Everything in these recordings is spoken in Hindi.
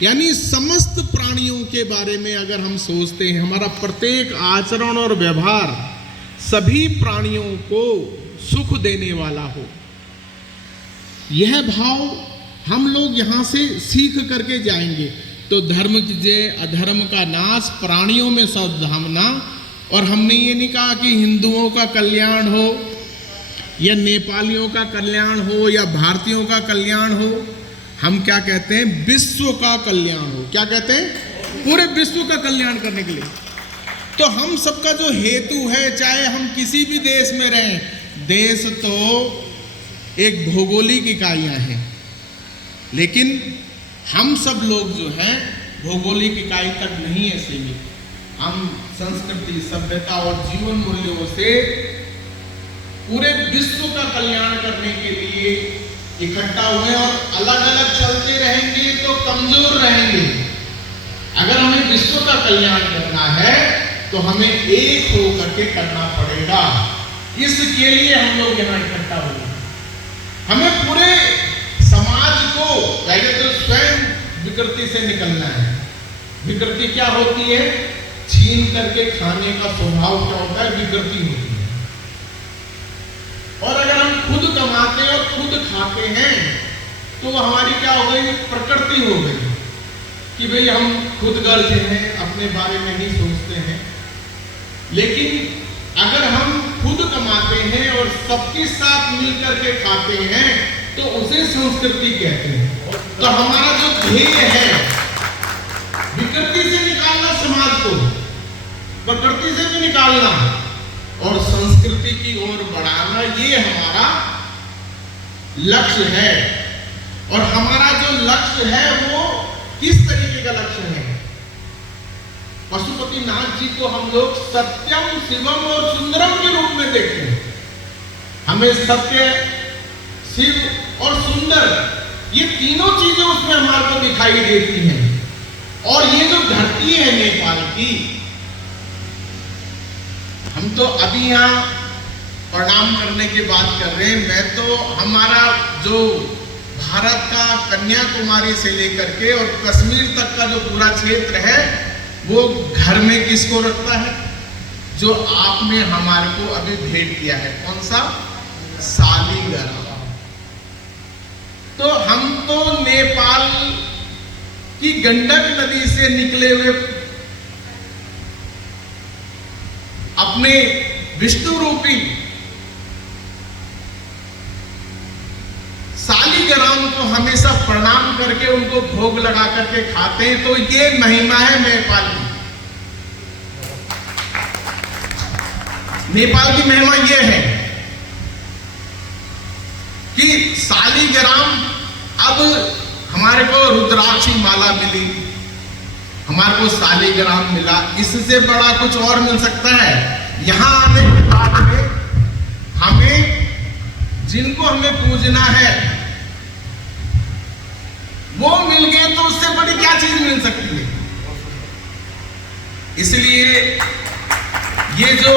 यानी समस्त प्राणियों के बारे में अगर हम सोचते हैं, हमारा प्रत्येक आचरण और व्यवहार सभी प्राणियों को सुख देने वाला हो, यह भाव हम लोग यहाँ से सीख करके जाएंगे तो धर्म की जय, अधर्म का नाश, प्राणियों में सद्भावना। और हमने ये नहीं कहा कि हिंदुओं का कल्याण हो या नेपालियों का कल्याण हो या भारतीयों का कल्याण हो, हम क्या कहते हैं, विश्व का कल्याण हो। क्या कहते हैं? पूरे विश्व का कल्याण करने के लिए। तो हम सबका जो हेतु है, चाहे हम किसी भी देश में रहें, देश तो एक भौगोलिक इकाइयां हैं, लेकिन हम सब लोग जो हैं भौगोलिक इकाई तक नहीं है सीमित। हम संस्कृति, सभ्यता और जीवन मूल्यों से पूरे विश्व का कल्याण करने के लिए इकट्ठा हुए और अलग अलग चलते रहेंगे तो कमजोर रहेंगे। अगर हमें विश्व का कल्याण करना है तो हमें एक होकर के करना पड़ेगा। इसके लिए हम लोग यहाँ इकट्ठा हुए। हमें पूरे समाज को पहले तो स्वयं विकृति से निकलना है। विकृति क्या होती है? छीन करके खाने का स्वभाव क्या होता है? विकृति होती है। और अगर हम खुद कमाते और खुद खाते हैं तो हमारी क्या हो गई? प्रकृति हो गई कि भाई हम खुद गर्ज हैं, अपने बारे में नहीं सोचते हैं। लेकिन अगर हम खुद कमाते हैं और सबके साथ मिलकर के खाते हैं तो उसे संस्कृति कहते हैं। तो हमारा जो ध्येय है विकृति से निकालना समाज को, प्रकृति से भी निकालना और संस्कृति की ओर बढ़ाना, ये हमारा लक्ष्य है। और हमारा जो लक्ष्य है वो किस तरीके का लक्ष्य है? पशुपतिनाथ जी को हम लोग सत्यम, शिवम और सुंदरम के रूप में देखते हैं। हमें सत्य, शिव और सुंदर, ये तीनों चीजें उसमें हमारे को दिखाई देती हैं। और ये जो धरती है नेपाल की, हम तो अभी यहाँ प्रणाम करने की बात कर रहे हैं। मैं तो हमारा जो भारत का कन्याकुमारी से लेकर के और कश्मीर तक का जो पूरा क्षेत्र है वो घर में किसको रखता है? जो आपने हमारे को अभी भेंट किया है। कौन सा? सालीग्राम। तो हम तो नेपाल की गंडक नदी से निकले हुए अपने विष्णु रूपी सालीग्राम को हमेशा प्रणाम करके उनको भोग लगा करके खाते हैं। तो ये महिमा है नेपाल की। नेपाल की महिमा ये है कि सालीग्राम, अब हमारे को रुद्राक्षी माला मिली, हमारे को सालीग्राम मिला, इससे बड़ा कुछ और मिल सकता है? यहां आने के बाद में हमें जिनको हमें पूजना है वो मिल गए तो उससे बड़ी क्या चीज मिल सकती है? इसलिए ये जो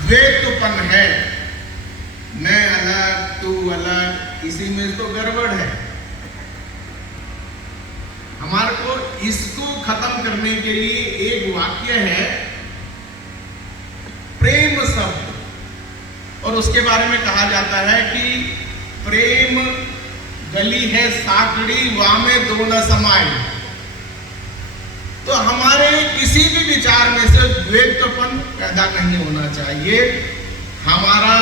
द्वैतपन है, मैं अलग तू अलग, इसी में तो गड़बड़ है। हमारे को इसको खत्म करने के लिए एक वाक्य है, प्रेम शब्द, और उसके बारे में कहा जाता है कि प्रेम गली है साकड़ी, वामे दो न समाये। तो हमारे किसी भी विचार में से द्वैतपन पैदा नहीं होना चाहिए। हमारा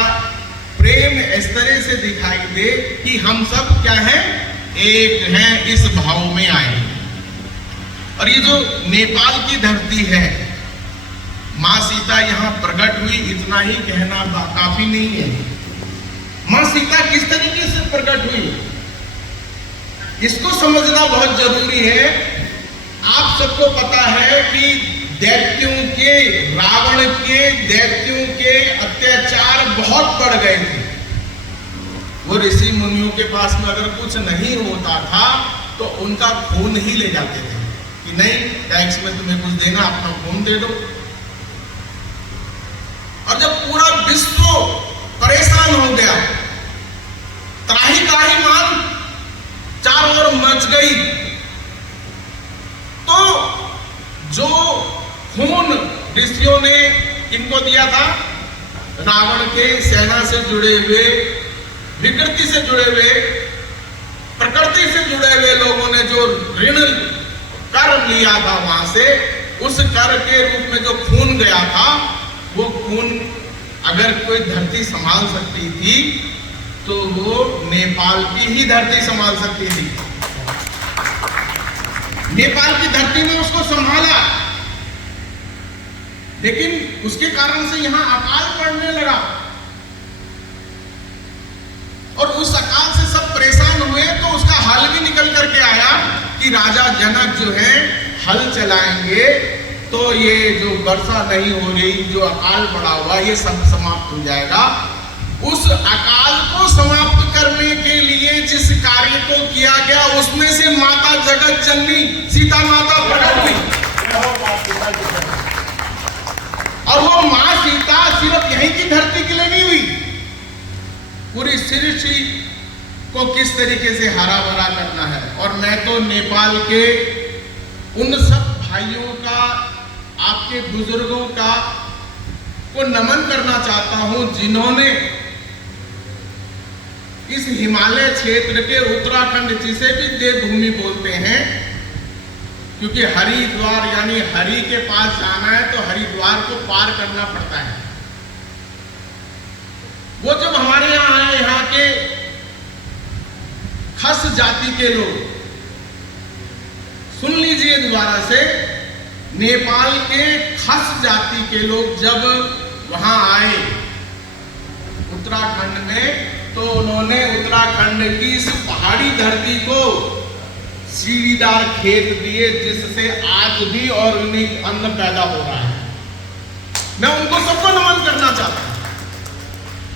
प्रेम इस तरह से दिखाई दे कि हम सब क्या हैं? एक हैं, इस भाव में आए। और ये जो नेपाल की धरती है, मां सीता यहाँ प्रकट हुई, इतना ही कहना काफी नहीं है। मां सीता किस तरीके से प्रकट हुई इसको समझना बहुत जरूरी है। आप सबको पता है कि दैत्यों के, रावण के, दैत्यों के अत्याचार बहुत बढ़ गए थे। वो ऋषि मुनियों के पास में अगर कुछ नहीं होता था तो उनका खून ही ले जाते थे कि नहीं, टैक्स में तुम्हें कुछ देना, अपना खून दे दो। और जब पूरा विश्व परेशान हो गया, त्राही त्राही मान चारों ओर मच गई, ऋषियों ने किनको दिया था? रावण के सेना से जुड़े हुए, विकृति से जुड़े हुए, प्रकृति से जुड़े हुए लोगों ने जो ऋण कर लिया था वहां से, उस कर के रूप में जो खून गया था, वो खून अगर कोई धरती संभाल सकती थी तो वो नेपाल की ही धरती संभाल सकती थी। नेपाल की धरती ने उसको संभाला, लेकिन उसके कारण से यहां अकाल पड़ने लगा और उस अकाल से सब परेशान हुए। तो उसका हल भी निकल करके आया कि राजा जनक जो है हल चलाएंगे तो ये जो वर्षा नहीं हो रही, जो अकाल पड़ा हुआ, ये सब समाप्त हो जाएगा। उस अकाल को समाप्त करने के लिए जिस कार्य को किया गया, उसमें से माता जगत जननी सीता माता प्रकट हुई। और वो मां सीता सिर्फ यहीं की धरती के लिए नहीं हुई, पूरी सृष्टि को किस तरीके से हरा भरा करना है। और मैं तो नेपाल के उन सब भाइयों का, आपके बुजुर्गों का को नमन करना चाहता हूं जिन्होंने इस हिमालय क्षेत्र के उत्तराखंड, जिसे भी देवभूमि बोलते हैं, क्योंकि हरिद्वार यानी हरि के पास जाना है तो हरिद्वार को पार करना पड़ता है। वो जब हमारे यहां आए, यहाँ के खस जाति के लोग, सुन लीजिए दोबारा से, नेपाल के खस जाति के लोग जब वहां आए उत्तराखंड में, तो उन्होंने उत्तराखंड की इस पहाड़ी धरती को सीढ़ीदार खेत दिए, जिससे आज भी और उन्हें अन्न पैदा हो रहा है। मैं उनको सबको नमन करना चाहता हूं।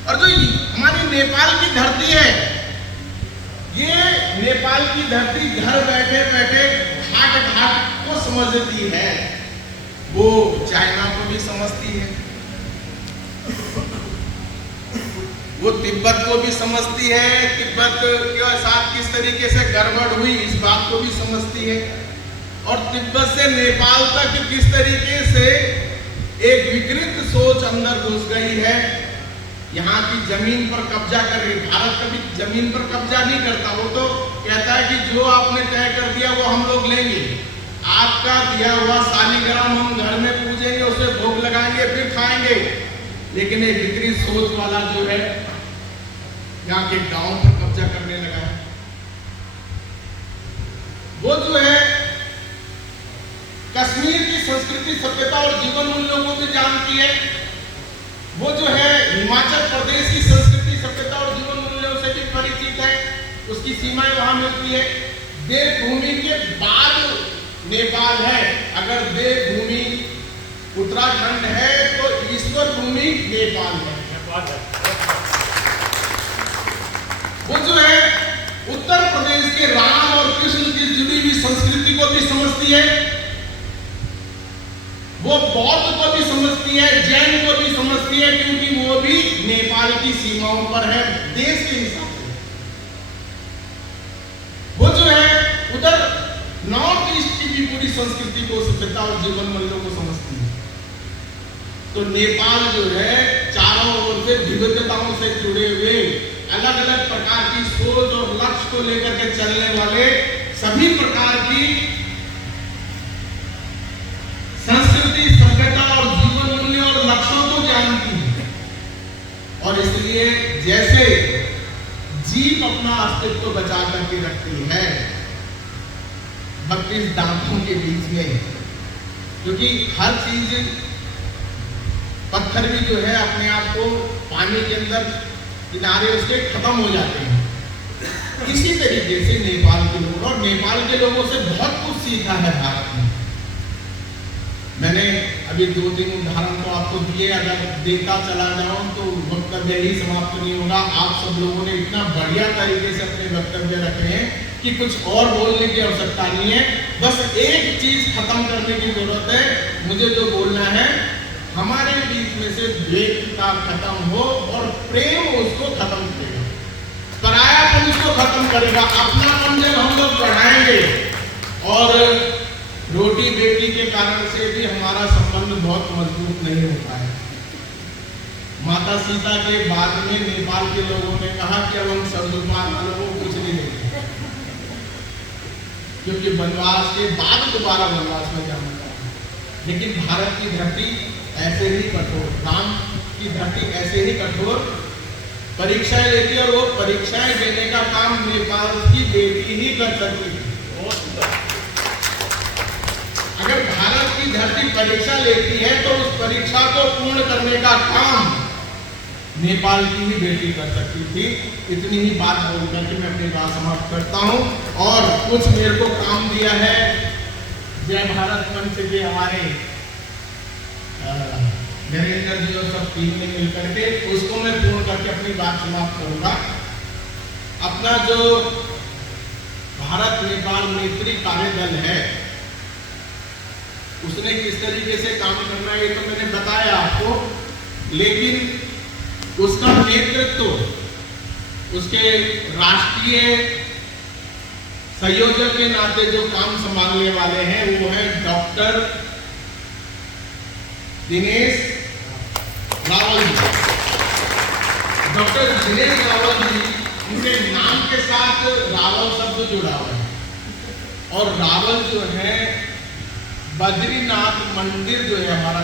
और जो हमारी नेपाल की धरती है, ये नेपाल की धरती घर बैठे बैठे घाट घाट को समझती है, वो चाइना को भी समझती है, वो तिब्बत को भी समझती है, तिब्बत के साथ किस तरीके से गड़बड़ हुई इस बात को भी समझती है, और तिब्बत से नेपाल तक किस तरीके से एक विकृत सोच अंदर घुस गई है। यहाँ की जमीन पर कब्जा कर रही। भारत कभी जमीन पर कब्जा नहीं करता, वो तो कहता है कि जो आपने तय कर दिया वो हम लोग लेंगे, आपका दिया हुआ शालिग्राम हम घर में पूजेंगे, उसे भोग लगाएंगे, फिर खाएंगे। लेकिन एक विकृत सोच वाला जो है यहाँ के गांव पर कब्जा करने लगा है। वो जो है कश्मीर की संस्कृति, सभ्यता और जीवन मूल्यों को भी जानती है। वो जो है हिमाचल प्रदेश की संस्कृति, सभ्यता और जीवन मूल्यों से भी परिचित है, उसकी सीमाएं वहां मिलती है। देवभूमि के बाद नेपाल है। अगर देवभूमि उत्तराखंड है तो ईश्वर भूमि नेपाल है। वो जो है उत्तर प्रदेश के राम और कृष्ण की जुड़ी हुई संस्कृति को भी समझती है, वो बौद्ध को भी समझती है, जैन को भी समझती है, क्योंकि वो भी नेपाल की सीमाओं पर है देश के हिसाब से। वो जो है उधर नॉर्थ ईस्ट की भी पूरी संस्कृति को, सभ्यता और जीवन मूल्यों को समझती है। तो नेपाल जो है चारों ओर से विविधताओं से जुड़े हुए, अलग अलग प्रकार की सोच और लक्ष्य को लेकर के चलने वाले सभी प्रकार की संस्कृति, सभ्यता और जीवन मूल्य और लक्ष्यों को जानती है। और इसलिए जैसे जीभ अपना अस्तित्व बचा करके रखती है 32 दांतों के बीच में, क्योंकि हर चीज, पत्थर भी जो है अपने आप को पानी के अंदर किनारे उसके खत्म हो जाते हैं। इसी तरीके से नेपाल के लोग, और नेपाल के लोगों से बहुत कुछ सीखा है भारत ने। मैंने अभी 2-3 उदाहरण तो आपको दिए, अगर देता चला जाऊं तो वक्तव्य ही समाप्त नहीं होगा। आप सब लोगों ने इतना बढ़िया तरीके से अपने वक्तव्य रखे हैं कि कुछ और बोलने की आवश्यकता नहीं है। बस एक चीज खत्म करने की जरूरत है। मुझे जो बोलना है, हमारे बीच में से द्वेषता खत्म हो और प्रेम उसको खत्म करेगा, परायापन उसको खत्म करेगा। अपनापन जब हम लोग बढ़ाएंगे और रोटी बेटी के कारण से भी हमारा संबंध बहुत मजबूत नहीं होता है। माता सीता के बाद में नेपाल के लोगों ने कहा कि अब हम सरदुपान वालों को कुछ नहीं देंगे, क्योंकि वनवास के बाद दोबारा वनवास में जाना था। लेकिन भारत की धरती ऐसे ही कठोर, राम की धरती ऐसे ही कठोर परीक्षाएं लेती है, और वो परीक्षाएं देने का काम नेपाल की बेटी ही कर सकती है। अगर भारत की धरती परीक्षा लेती है तो उस परीक्षा को पूर्ण करने का काम नेपाल की ही बेटी कर सकती थी। इतनी ही बात बोलकर के मैं अपनी बात समाप्त करता हूं। और कुछ मेरे को काम दिया है जय भारत मंच के हमारे नरेंद्र जी और सब टीम ने मिलकर के, उसको मैं पूर्ण करके अपनी बात समाप्त करूंगा। अपना जो भारत नेपाल मैत्री कार्यदल है, उसने किस तरीके से काम करना है ये तो मैंने बताया आपको, लेकिन उसका नेतृत्व उसके राष्ट्रीय संयोजक के नाते जो काम संभालने वाले हैं वो है डॉक्टर दिनेश रावल जी। डॉक्टर दिनेश रावल जी, उनके नाम के साथ रावल शब्द जुड़ा हुआ है, और रावल जो है बद्रीनाथ मंदिर जो है हमारा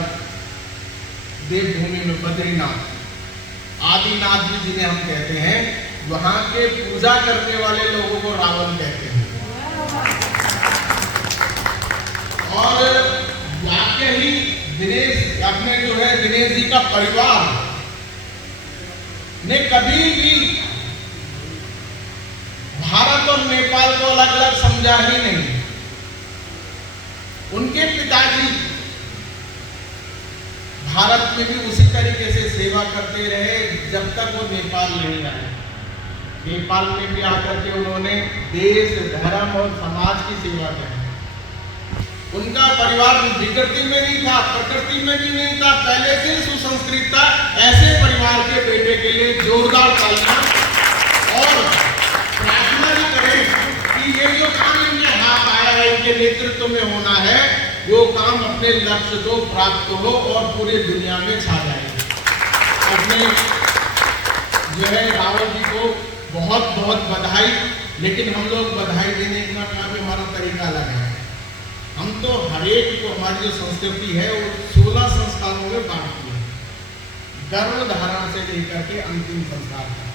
देवभूमि में, बद्रीनाथ आदिनाथ जी जिन्हें हम कहते हैं, वहां के पूजा करने वाले लोगों को रावण कहते हैं। और वाकई ही दिनेश अपने जो है दिनेश जी का परिवार ने कभी भी भारत और नेपाल को अलग अलग समझा ही नहीं। उनके पिताजी भारत में भी उसी तरीके से सेवा करते रहे जब तक वो नेपाल नहीं आए। नेपाल में भी आकर के उन्होंने देश, धर्म और समाज की सेवा की। उनका परिवार विकृति में नहीं था, प्रकृति में भी नहीं था, पहले से सुसंस्कृत था। ऐसे परिवार के बेटे के लिए जोरदार तालियां, और प्रार्थना भी करें कि ये जो काम इनके हाथ आया है, इनके नेतृत्व में होना है, वो काम अपने लक्ष्य को प्राप्त हो और पूरी दुनिया में छा जाए। अपने जो है रावल जी को बहुत बहुत बधाई। लेकिन हम लोग बधाई देने का यहाँ पे हमारा तरीका अलग है। हम तो हरेक को, हमारी जो संस्कृति है वो 16 संस्कारों में बांटती है, गर्भ धारण से लेकर के अंतिम संस्कार तक।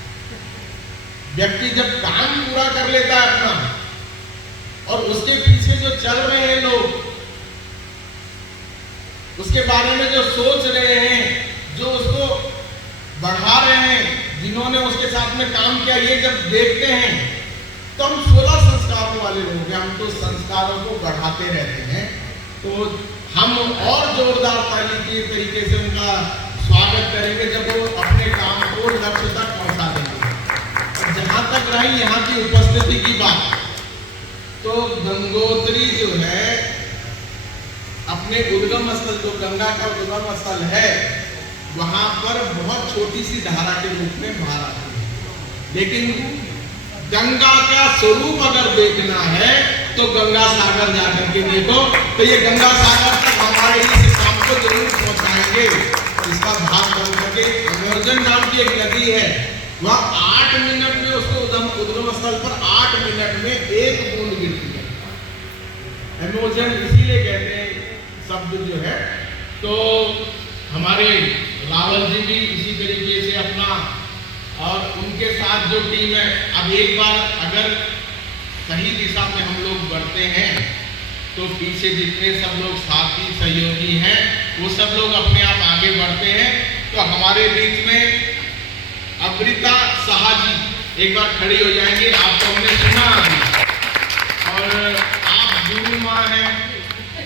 व्यक्ति जब काम पूरा कर लेता है अपना, और उसके पीछे जो चल रहे हैं लोग, उसके बारे में जो सोच रहे हैं, जो उसको बढ़ा रहे हैं, जिन्होंने उसके साथ में काम किया, ये जब देखते हैं तो हम 16 संस्कारों वाले लोग हैं। हम तो संस्कारों को बढ़ाते रहते हैं। तो हम और जोरदार ताली के तरीके से उनका स्वागत करेंगे जब वो अपने काम को लक्ष्य तक पहुंचा देंगे। जहां तक रही यहाँ की उपस्थिति की बात, तो गंगोत्री जो है अपने उद्गम स्थल, जो गंगा का उद्गम स्थल है, वहां पर बहुत छोटी सी धारा के रूप में बाहर आती है। लेकिन गंगा का स्वरूप अगर देखना है तो गंगा सागर जाकर के देखो, तो ये गंगा सागर तक हमारे इस काम को जरूर पहुंचाएंगे। इसका भाग बन करके अमरजन नाम की एक नदी है, वह 8 मिनट में उसको उद्गम स्थल पर 8 मिनट में 1 बूंद गिरती है। अमरजन इसीलिए कहते हैं शब्द जो है। तो हमारे रावल जी भी इसी तरीके से अपना, और उनके साथ जो टीम है, अब एक बार अगर सही दिशा में हम लोग बढ़ते हैं तो पीछे जितने सब लोग साथी सहयोगी हैं वो सब लोग अपने आप आगे बढ़ते हैं। तो हमारे बीच में अमृता शाह जी एक बार खड़ी हो जाएंगे। आपको हमने सुना अभी, और आप गुरु माँ हैं,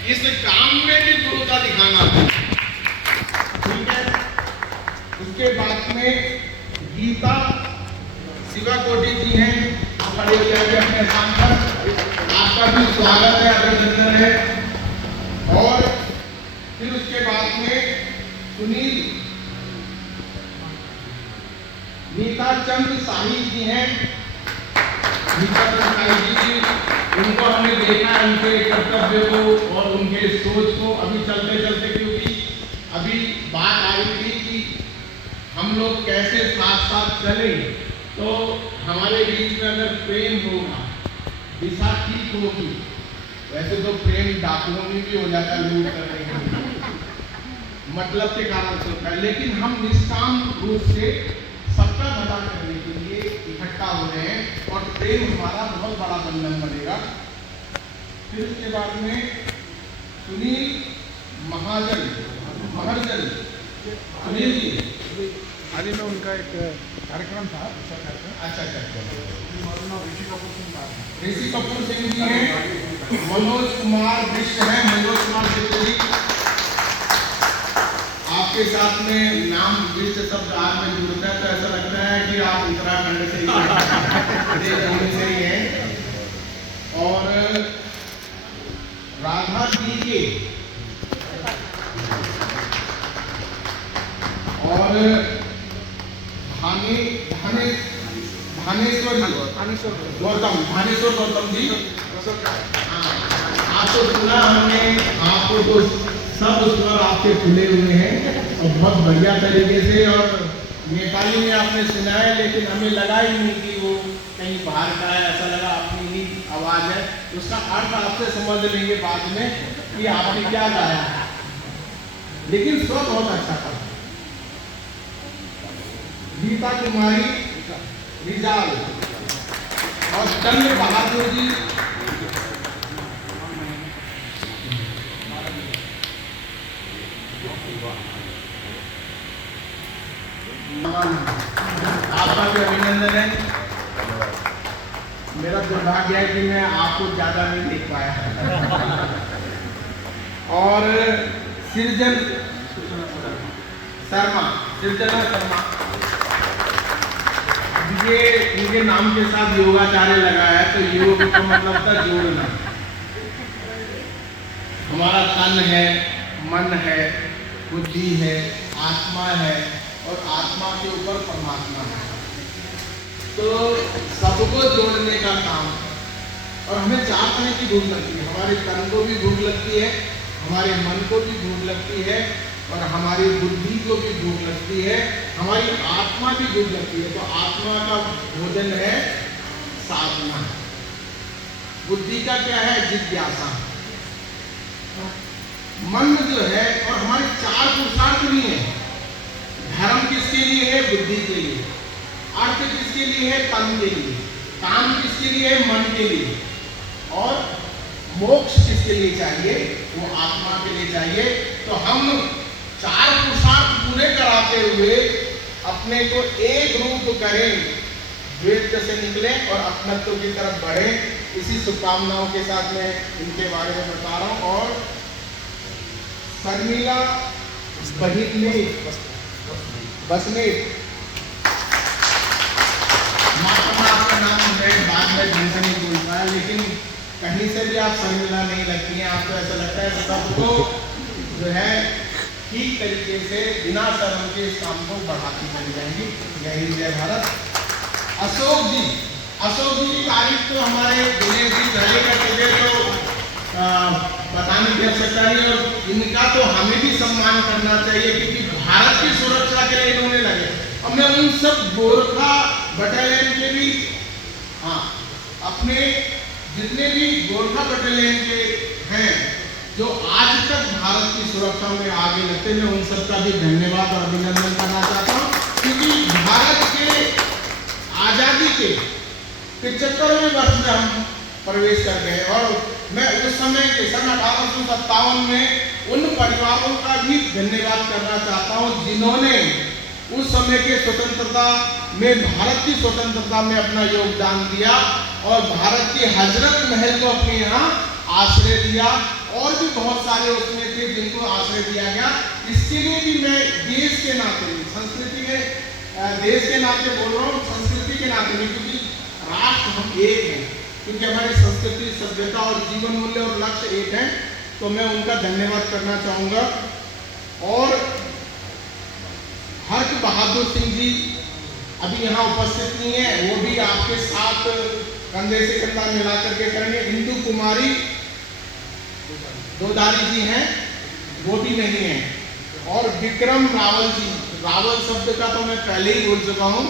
इस काम में भी गुरुता दिखाना है, ठीक है। उसके बाद में गीता शिवाकोटी जी हैं, खड़े हो जाएंगे अपने स्थान पर। आपका भी स्वागत है, अभिनंदन है। और फिर उसके बाद में सुनील नीता चंद शाही जी हैं। नीता चंद शाही जी, उनको हमने देखा, उनके कर्तव्य को और उनके सोच को लोग कैसे साथ साथ चले, तो हमारे बीच में अगर प्रेम होगा, दिशा ठीक होगी। वैसे तो प्रेम डाकुओं में भी हो जाता है, लूट करने के मतलब के कारण से होता है, लेकिन हम निष्काम रूप से सबका भला करने के लिए इकट्ठा हो रहे हैं और प्रेम हमारा बहुत बड़ा बंधन बनेगा। फिर उसके बाद में सुनील महाजन सुनील जी, हाल ही में उनका एक कार्यक्रम था, अच्छा ऋषि कपूर सिंह जी हैं, मनोज कुमार विश्व है, मनोज कुमार विश्व जी आपके साथ में नाम विश्व शब्द आज में जुड़ता है तो ऐसा लगता है कि आप उत्तराखंड से ही हैं। और राधा जी के और धानेश्वर गौतम जी, आपको सुना हमने, आपको तो सब स्वर आपके खुले हुए हैं और बहुत बढ़िया तरीके से, और नेपाली में आपने सुना है, लेकिन हमें लगा ही नहीं कि वो कहीं बाहर का है, ऐसा लगा अपनी ही आवाज है। उसका अर्थ आपसे समझ लेंगे बाद में कि आपने क्या गाया है, लेकिन स्वर बहुत अच्छा था। गीता कुमारी रिजाल और चंद्र बहादुर जी, आपका भी अभिनंदन है। मेरा दुर्भाग्य है कि मैं आपको ज्यादा नहीं देख पाया। और सृजना शर्मा, ये इनके नाम के साथ योगाचार्य लगा है, तो योग का मतलब था जोड़ना। हमारा तन है, मन है, बुद्धि है, आत्मा है और आत्मा के ऊपर परमात्मा है, तो सबको जोड़ने का काम। और हमें 4 तरह की भूख लगती है, हमारे तन को भी भूख लगती है, हमारे मन को भी भूख लगती है और हमारी बुद्धि को भी भूख लगती है, हमारी आत्मा भी भूख लगती है। तो आत्मा का भोजन है साधना, बुद्धि का क्या है जिज्ञासा, मन जो है, और हमारे 4 पुरुषार्थ भी है। धर्म किसके लिए है? बुद्धि के लिए। अर्थ किसके लिए है? तन के लिए। काम किसके लिए है? मन के लिए। और मोक्ष किसके लिए चाहिए? वो आत्मा के लिए चाहिए। तो हम 4 पुरुषार्थ पूरे कराते हुए अपने को एक रूप करें, द्वैत से निकले और अपनत्व की तरफ बढ़े। इसी शुभकामनाओं के साथ मैं इनके बारे में बता रहा हूँ। और शर्मिला बसनेट, आपका नाम मैं बाद में ढंग से नहीं बोल पाया, लेकिन कहीं से भी आप शर्मिला नहीं लगती हैं। आपको ऐसा लगता है सबको जो है ठीक तरीके से बिना शर्म के इस काम को बढ़ाती चली जाएंगी। यही जय भारत। अशोक जी की तारीफ तो हमारे दिनेश जी पहले करते थे, तो बताने की आवश्यकता नहीं। और इनका तो हमें भी सम्मान करना चाहिए, क्योंकि भारत की सुरक्षा के लिए इन्होंने लगे। और मैं उन सब गोरखा बटालियन के भी, अपने जितने भी गोरखा बटालियन के हैं जो आज तक भारत की सुरक्षा में आगे लगते, मैं उन सबका भी धन्यवाद और अभिनंदन करना चाहता हूँ। क्योंकि भारत के आजादी के 75वें वर्ष में हम प्रवेश कर गए, और मैं उस समय के सन 1857 में उन परिवारों का भी धन्यवाद करना चाहता हूँ जिन्होंने उस समय के स्वतंत्रता में, भारत की स्वतंत्रता में अपना योगदान दिया और भारत के हजरत महल को अपने यहाँ आश्रय दिया। और भी बहुत सारे उसमें थे जिनको आश्रय दिया गया। इसके लिए भी मैं देश के नाते, संस्कृति के देश के नाते बोल रहा हूँ, संस्कृति के नाते नहीं, क्योंकि राष्ट्र हम एक हैं, क्योंकि हमारी संस्कृति, सभ्यता और जीवन मूल्य और लक्ष्य एक है। तो मैं उनका धन्यवाद करना चाहूँगा। और हर्ष बहादुर सिंह जी अभी यहाँ उपस्थित नहीं है, वो भी आपके साथ कंधे से कंधा मिलाकर के करेंगे। इंदु कुमारी दोधारी जी हैं, वो भी नहीं है। और विक्रम रावल जी, रावल शब्द का तो मैं पहले ही बोल चुका हूं,